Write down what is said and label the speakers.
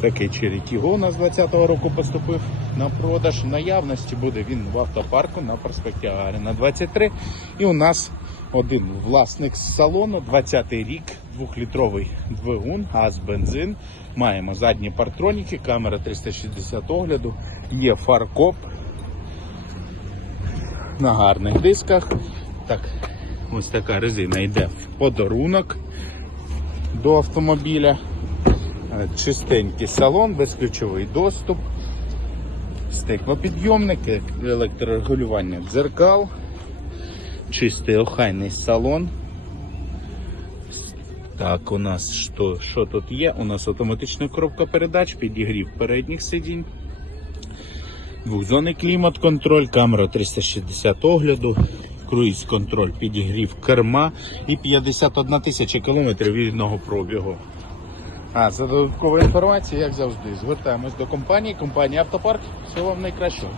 Speaker 1: Такий у нас 20-го року поступив на продаж. Наявності буде він в автопарку на проспекті Гагаріна 23. І у нас один власник з салону, 20-й рік, 2-літровий двигун, газ, бензин. Маємо задні партроніки, камера 360 огляду, є фаркоп на гарних дисках. Так, ось така резина йде в подарунок до автомобіля. Е, Чистенький салон, безключовий доступ, стеклопідйомник, е- електрорегулювання дзеркал, чистий охайний салон. Так, у нас що, що тут є? У нас автоматична коробка передач, підігрів передніх сидінь, двохзонний клімат-контроль, камера 360 огляду, круїз-контроль, підігрів керма і 51 тисяча кілометрів вільного пробігу. А за додатковою інформацією, як завжди, звертаємось до компанії, компанії Автопарк. Всього вам найкращого.